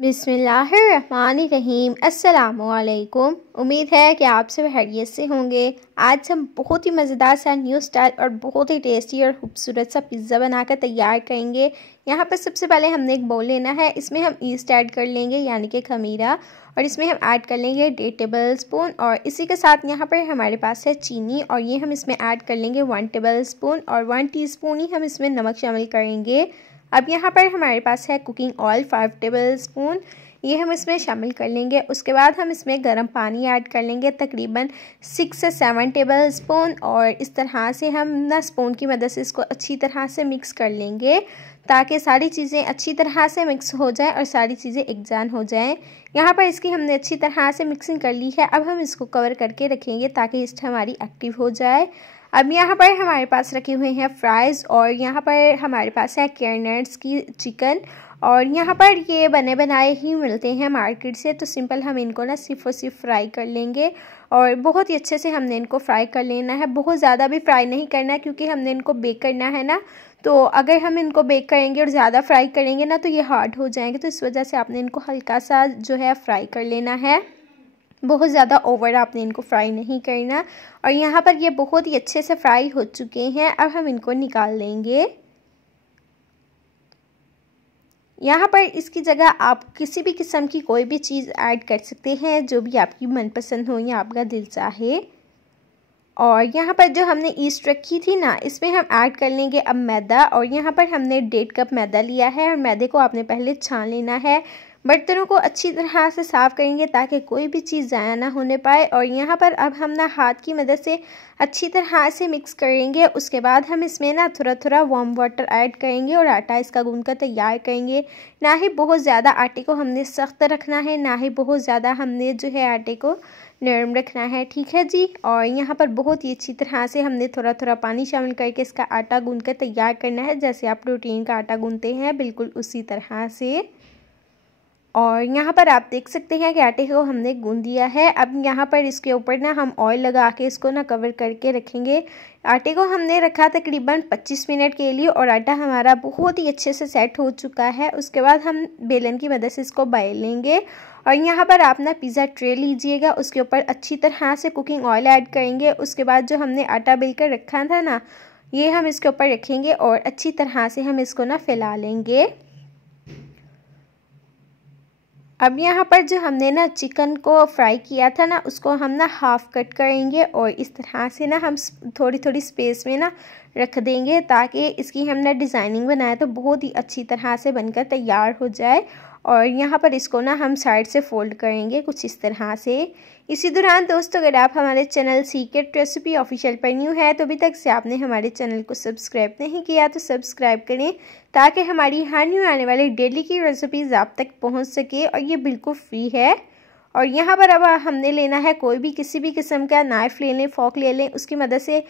बिस्मिल्लाहिर्रहमानिर्रहीम। अस्सलामुअलैकुम। उम्मीद है कि आप सब खैरियत से होंगे। आज हम बहुत ही मज़ेदार सा न्यू स्टाइल और बहुत ही टेस्टी और खूबसूरत सा पिज़्ज़ा बनाकर तैयार करेंगे। यहाँ पर सबसे पहले हमने एक बाउल लेना है। इसमें हम ईस्ट ऐड कर लेंगे यानी कि खमीरा, और इसमें हम ऐड कर लेंगे 1.5 टेबल स्पून, और इसी के साथ यहाँ पर हमारे पास है चीनी, और ये हम इसमें ऐड कर लेंगे 1 टेबल स्पून, और 1 टीस्पून ही हम इसमें नमक शामिल करेंगे। अब यहाँ पर हमारे पास है कुकिंग ऑयल 5 टेबल स्पून, ये हम इसमें शामिल कर लेंगे। उसके बाद हम इसमें गर्म पानी ऐड कर लेंगे तकरीबन 6 से 7 टेबल स्पून, और इस तरह से हम ना स्पून की मदद से इसको अच्छी तरह से मिक्स कर लेंगे ताकि सारी चीज़ें अच्छी तरह से मिक्स हो जाएं और सारी चीज़ें एकजान हो जाएं। यहाँ पर इसकी हमने अच्छी तरह से मिक्सिंग कर ली है। अब हम इसको कवर करके रखेंगे ताकि ईस्ट हमारी एक्टिव हो जाए। अब यहाँ पर हमारे पास रखे हुए हैं फ्राइज़, और यहाँ पर हमारे पास है केरनट्स की चिकन, और यहाँ पर ये बने बनाए ही मिलते हैं मार्केट से। तो सिंपल हम इनको ना सिर्फ और सिर्फ फ्राई कर लेंगे, और बहुत ही अच्छे से हमने इनको फ्राई कर लेना है। बहुत ज़्यादा भी फ्राई नहीं करना है क्योंकि हमने इनको बेक करना है ना, तो अगर हम इनको बेक करेंगे और ज़्यादा फ्राई करेंगे ना तो ये हार्ड हो जाएंगे। तो इस वजह से आपने इनको हल्का सा जो है फ्राई कर लेना है, बहुत ज़्यादा ओवर आपने इनको फ्राई नहीं करना। और यहाँ पर ये बहुत ही अच्छे से फ्राई हो चुके हैं। अब हम इनको निकाल लेंगे। यहाँ पर इसकी जगह आप किसी भी किस्म की कोई भी चीज़ ऐड कर सकते हैं जो भी आपकी मनपसंद हो या आपका दिल चाहे। और यहाँ पर जो हमने ईस्ट रखी थी ना, इसमें हम ऐड कर लेंगे अब मैदा, और यहाँ पर हमने 1.5 कप मैदा लिया है, और मैदे को आपने पहले छान लेना है। बर्तनों को अच्छी तरह से साफ़ करेंगे ताकि कोई भी चीज़ ज़ाया ना होने पाए। और यहाँ पर अब हम ना हाथ की मदद से अच्छी तरह से मिक्स करेंगे। उसके बाद हम इसमें ना थोड़ा थोड़ा वार्म वाटर ऐड करेंगे और आटा इसका गूंद कर तैयार करेंगे। ना ही बहुत ज़्यादा आटे को हमने सख्त रखना है, ना ही बहुत ज़्यादा हमने जो है आटे को नरम रखना है, ठीक है जी। और यहाँ पर बहुत ही अच्छी तरह से हमने थोड़ा थोड़ा पानी शामिल करके इसका आटा गूंद कर तैयार करना है, जैसे आप प्रोटीन का आटा गूंदते हैं बिल्कुल उसी तरह से। और यहाँ पर आप देख सकते हैं कि आटे को हमने गूंद दिया है। अब यहाँ पर इसके ऊपर ना हम ऑयल लगा के इसको ना कवर करके रखेंगे। आटे को हमने रखा तकरीबन 25 मिनट के लिए, और आटा हमारा बहुत ही अच्छे से सेट हो चुका है। उसके बाद हम बेलन की मदद से इसको बेल लेंगे, और यहाँ पर आप ना पिज़्ज़ा ट्रे लीजिएगा, उसके ऊपर अच्छी तरह से कुकिंग ऑयल ऐड करेंगे। उसके बाद जो हमने आटा बेल कर रखा था ना, ये हम इसके ऊपर रखेंगे और अच्छी तरह से हम इसको ना फैला लेंगे। अब यहाँ पर जो हमने ना चिकन को फ्राई किया था ना, उसको हम ना हाफ़ कट करेंगे, और इस तरह से ना हम थोड़ी थोड़ी स्पेस में ना रख देंगे ताकि इसकी हम ना डिज़ाइनिंग बनाए तो बहुत ही अच्छी तरह से बनकर तैयार हो जाए। और यहाँ पर इसको ना हम साइड से फोल्ड करेंगे कुछ इस तरह से। इसी दौरान दोस्तों, अगर आप हमारे चैनल सीक्रेट रेसिपी ऑफिशियल पर न्यू है तो अभी तक से आपने हमारे चैनल को सब्सक्राइब नहीं किया तो सब्सक्राइब करें ताकि हमारी हर न्यू आने वाली डेली की रेसिपीज़ आप तक पहुंच सके, और ये बिल्कुल फ्री है। और यहाँ पर अब हमने लेना है कोई भी किसी भी किस्म का नाइफ़ ले लें, फोक ले लें, उसकी मदद से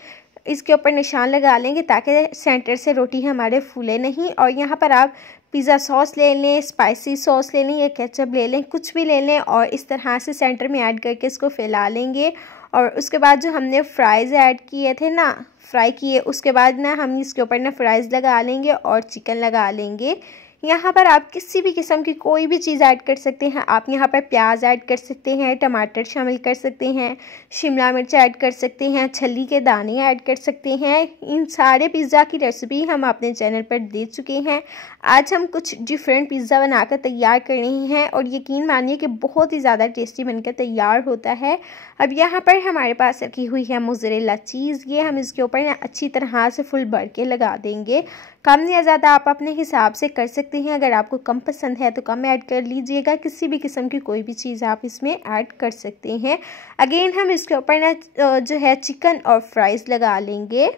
इसके ऊपर निशान लगा लेंगे ताकि सेंटर से रोटी हमारे फूले नहीं। और यहाँ पर आप पिज़्ज़ा सॉस ले लें, स्पाइसी सॉस ले लें या केचप ले लें, कुछ भी ले लें, और इस तरह से सेंटर में ऐड करके इसको फैला लेंगे। और उसके बाद जो हमने फ्राइज़ ऐड किए थे ना, फ्राई किए, उसके बाद ना हम इसके ऊपर ना फ्राइज़ लगा लेंगे और चिकन लगा लेंगे। यहाँ पर आप किसी भी किस्म की कोई भी चीज़ ऐड कर सकते हैं। आप यहाँ पर प्याज ऐड कर सकते हैं, टमाटर शामिल कर सकते हैं, शिमला मिर्च ऐड कर सकते हैं, छली के दाने ऐड कर सकते हैं। इन सारे पिज़्ज़ा की रेसिपी हम अपने चैनल पर दे चुके हैं। आज हम कुछ डिफरेंट पिज़्ज़ा बनाकर तैयार कर रहे हैं, और यकीन मानिए कि बहुत ही ज़्यादा टेस्टी बनकर तैयार होता है। अब यहाँ पर हमारे पास रखी हुई है मोज़रेला चीज़, ये हम इसके ऊपर ना अच्छी तरह से फुल भर के लगा देंगे। कम या ज़्यादा आप अपने हिसाब से कर सकते हैं। अगर आपको कम पसंद है तो कम ऐड कर लीजिएगा। किसी भी किस्म की कोई भी चीज़ आप इसमें ऐड कर सकते हैं। अगेन हम इसके ऊपर ना जो है चिकन और फ्राइज़ लगा लेंगे।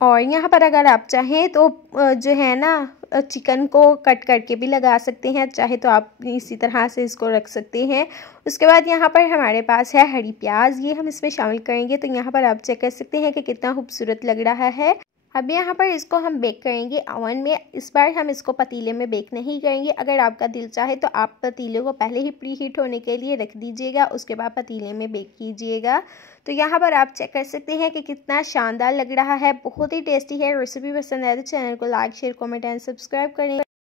और यहाँ पर अगर आप चाहें तो जो है ना चिकन को कट करके भी लगा सकते हैं, चाहे तो आप इसी तरह से इसको रख सकते हैं। उसके बाद यहाँ पर हमारे पास है हरी प्याज, ये हम इसमें शामिल करेंगे। तो यहाँ पर आप चेक कर सकते हैं कि कितना खूबसूरत लग रहा है। अब यहाँ पर इसको हम बेक करेंगे ओवन में। इस बार हम इसको पतीले में बेक नहीं करेंगे। अगर आपका दिल चाहे तो आप पतीले को पहले ही प्री हीट होने के लिए रख दीजिएगा, उसके बाद पतीले में बेक कीजिएगा। तो यहाँ पर आप चेक कर सकते हैं कि कितना शानदार लग रहा है, बहुत ही टेस्टी है। रेसिपी पसंद आए तो चैनल को like share comment and subscribe करें।